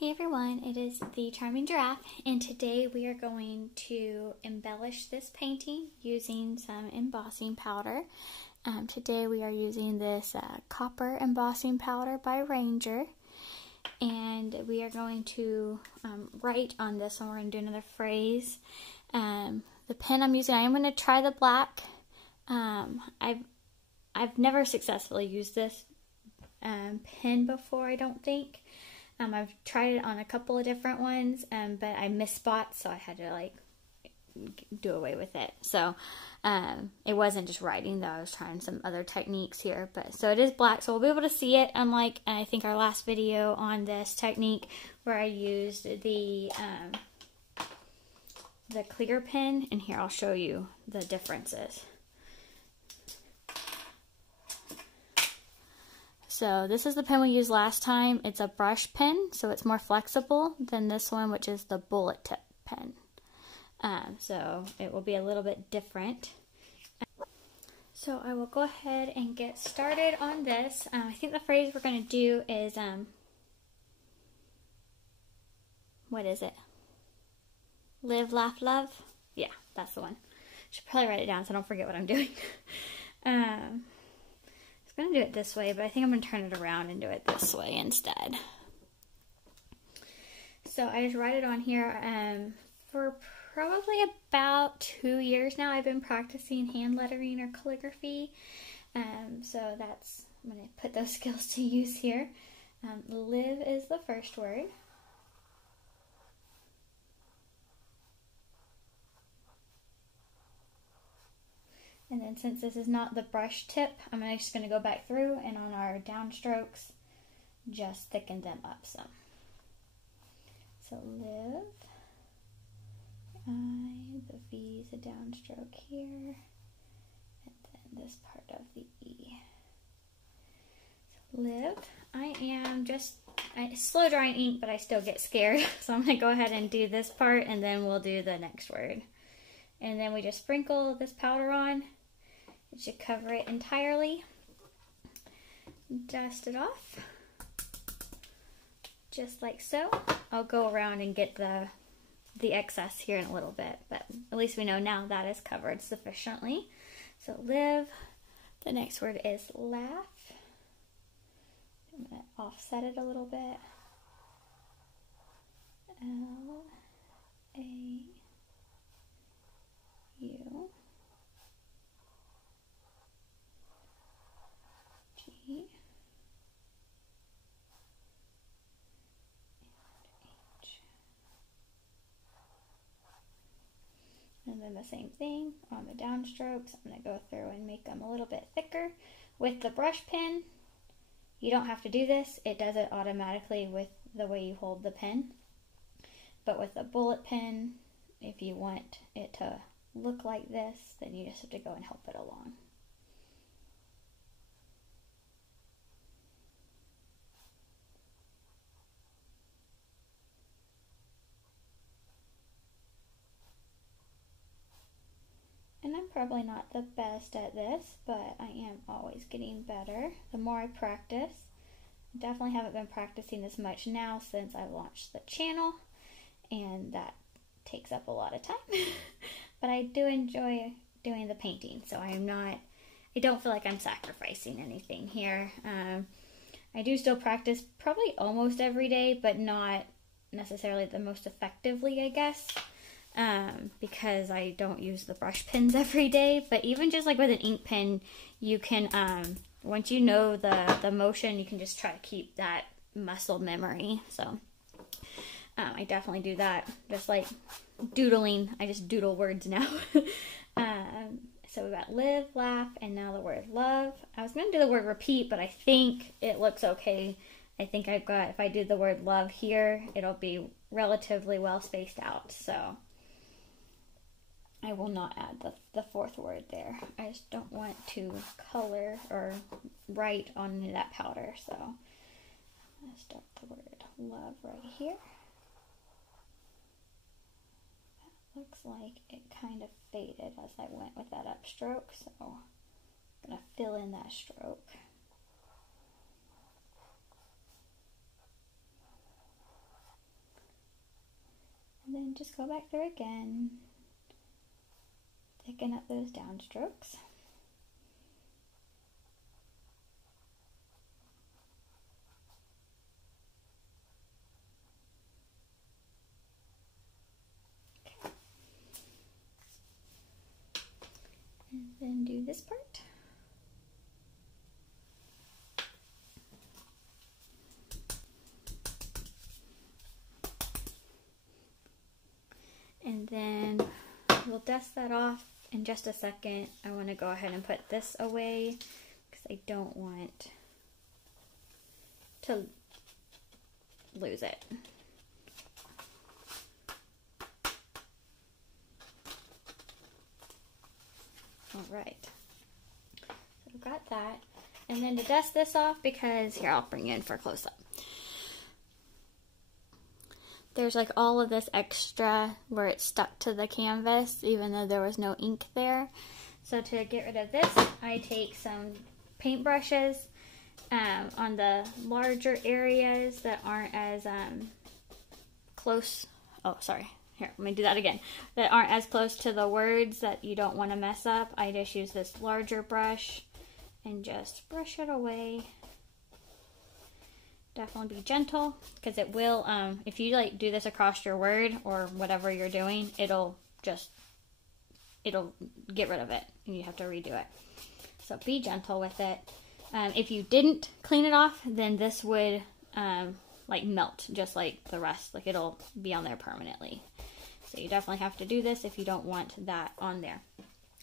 Hey everyone, it is the Charming Giraffe, and today we are going to embellish this painting using some embossing powder. Today we are using this copper embossing powder by Ranger, and we are going to write on this one. We're going to do another phrase. The pen I'm using, I am going to try the black. I've never successfully used this pen before, I don't think. I've tried it on a couple of different ones, but I missed spots, so I had to do away with it. So it wasn't just writing though, I was trying some other techniques here. But so it is black, so we'll be able to see it, unlike I think our last video on this technique where I used the clear pen. And here I'll show you the differences. So this is the pen we used last time. It's a brush pen, so it's more flexible than this one, which is the bullet tip pen. So it will be a little bit different. So I will go ahead and get started on this. I think the phrase we're going to do is, what is it? Live, laugh, love? Yeah, that's the one. Should probably write it down so I don't forget what I'm doing. I'm going to do it this way, but I think I'm going to turn it around and do it this way instead. So I just write it on here. For probably about 2 years now, I've been practicing hand lettering or calligraphy. So that's, I'm going to put those skills to use here. Live is the first word. And then since this is not the brush tip, I'm just going to go back through and on our downstrokes, just thicken them up some. So live, I, the V is a downstroke here, and then this part of the E. So live, I am just slow drying ink, but I still get scared. So I'm going to go ahead and do this part, and then we'll do the next word. And then we just sprinkle this powder on. It should cover it entirely. Dust it off, just like so. I'll go around and get the excess here in a little bit, but at least we know now that is covered sufficiently. So live. The next word is laugh. I'm going to offset it a little bit. L-A-U. And then the same thing on the downstrokes. I'm going to go through and make them a little bit thicker. With the brush pen, you don't have to do this. It does it automatically with the way you hold the pen. But with the bullet pen, if you want it to look like this, then you just have to go and help it along. And I'm probably not the best at this, but I am always getting better. The more I practice, I definitely haven't been practicing as much now since I launched the channel, and that takes up a lot of time. But I do enjoy doing the painting, so I don't feel like I'm sacrificing anything here. I do still practice probably almost every day, but not necessarily the most effectively, I guess. Because I don't use the brush pens every day, but even just like with an ink pen, you can, once you know the motion, you can just try to keep that muscle memory. So I definitely do that, just like doodling. I just doodle words now. So we've got live, laugh, and now the word love. I was going to do the word repeat, but I think it looks okay. I think I've got, if I do the word love here, it'll be relatively well spaced out. So I will not add the fourth word there. I just don't want to color or write on that powder. So I'm going to start the word love right here. That looks like it kind of faded as I went with that upstroke. So I'm going to fill in that stroke. just go back through again. Thicken up those downstrokes. Okay. And then do this part. And then we'll dust that off in just a second. I want to go ahead and put this away because I don't want to lose it. All right, so I've got that. And then to dust this off, because here, I'll bring you in for a close-up. There's like all of this extra where it's stuck to the canvas, even though there was no ink there. So to get rid of this, I take some paint brushes on the larger areas that aren't as close. Oh, sorry. Here, let me do that again. That aren't as close to the words that you don't want to mess up. I just use this larger brush and just brush it away. Definitely be gentle, because it will, if you like do this across your word or whatever you're doing, it'll get rid of it and you have to redo it. So be gentle with it. If you didn't clean it off, then this would like melt just like the rest, like it'll be on there permanently. So you definitely have to do this if you don't want that on there.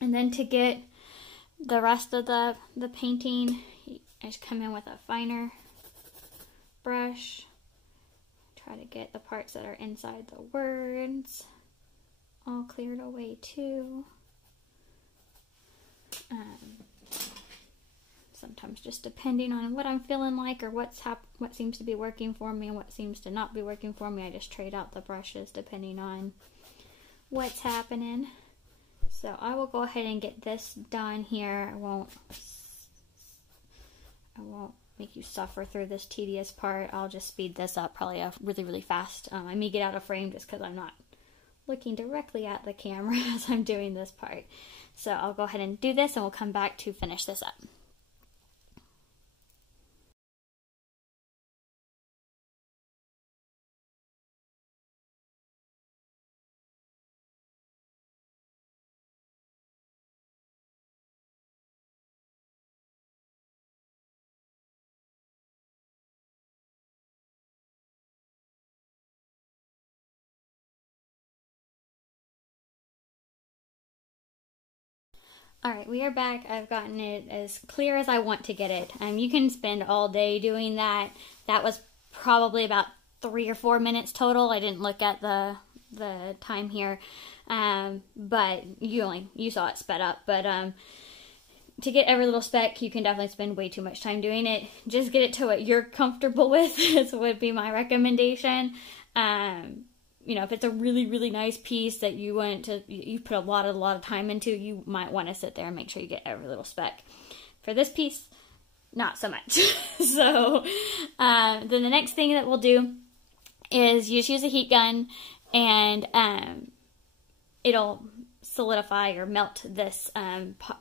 And then to get the rest of the painting, I just come in with a finer brush, try to get the parts that are inside the words all cleared away too. Sometimes just depending on what I'm feeling like or what seems to be working for me and what seems to not be working for me, I just trade out the brushes depending on what's happening. So I will go ahead and get this done here. I won't make you suffer through this tedious part. I'll just speed this up probably really fast. I may get out of frame just because I'm not looking directly at the camera as I'm doing this part. So I'll go ahead and do this and we'll come back to finish this up. Alright, we are back. I've gotten it as clear as I want to get it. You can spend all day doing that. That was probably about 3 or 4 minutes total. I didn't look at the time here, but you saw it sped up. But to get every little speck, you can definitely spend way too much time doing it. Just get it to what you're comfortable with. This would be my recommendation. You know, if it's a really nice piece that you put a lot of time into, you might want to sit there and make sure you get every little speck. For this piece, not so much. So then the next thing that we'll do is you just use a heat gun and it'll solidify or melt this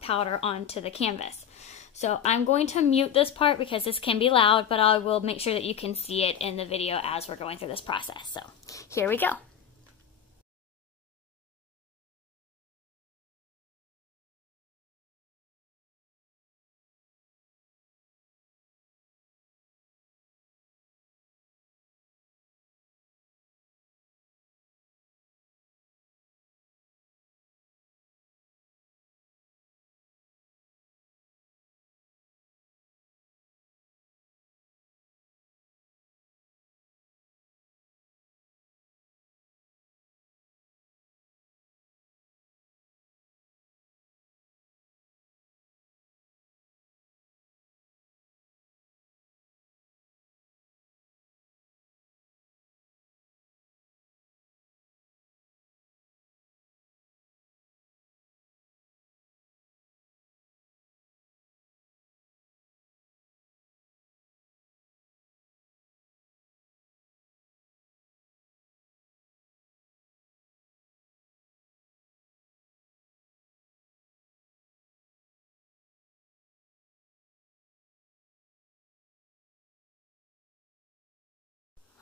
powder onto the canvas. So I'm going to mute this part because this can be loud, but I will make sure that you can see it in the video as we're going through this process. So here we go.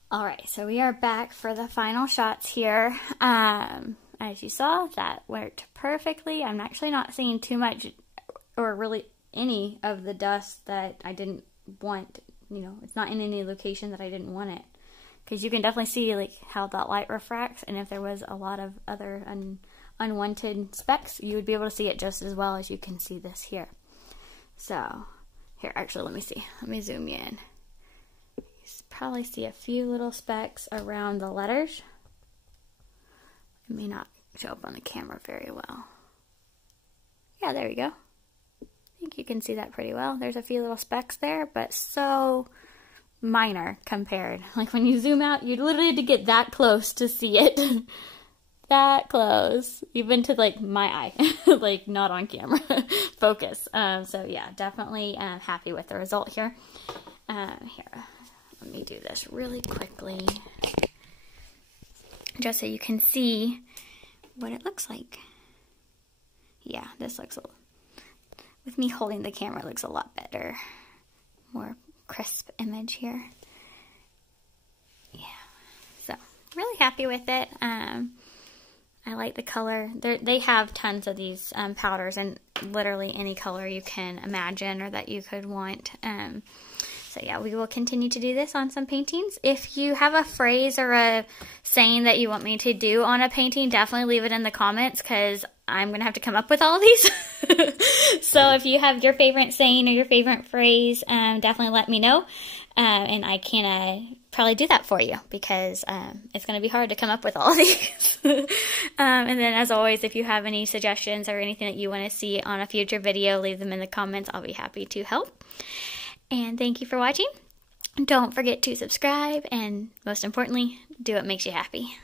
Alright, so we are back for the final shots here. As you saw, that worked perfectly. I'm actually not seeing too much or really any of the dust that I didn't want. You know, it's not in any location that I didn't want it. Because you can definitely see like how that light refracts, and if there was a lot of other unwanted specks, you would be able to see it just as well as you can see this here. So, here, actually, let me see. Let me zoom you in. You probably see a few little specks around the letters. It may not show up on the camera very well. Yeah, there you go. I think you can see that pretty well. There's a few little specks there, but so minor compared. Like when you zoom out, you literally have to get that close to see it. That close. Even to like my eye. Like not on camera. Focus. So yeah, definitely happy with the result here. Here, let me do this really quickly. Just so you can see what it looks like. Yeah, this looks with me holding the camera, it looks a lot better. More crisp image here. Yeah, so really happy with it. I like the color. They have tons of these powders, and literally any color you can imagine or that you could want. So yeah, we will continue to do this on some paintings. If you have a phrase or a saying that you want me to do on a painting, definitely leave it in the comments, because I'm going to have to come up with all of these. So if you have your favorite saying or your favorite phrase, definitely let me know. And I can probably do that for you, because it's going to be hard to come up with all of these. And then as always, if you have any suggestions or anything that you want to see on a future video, leave them in the comments. I'll be happy to help. And thank you for watching. Don't forget to subscribe, and most importantly, do what makes you happy.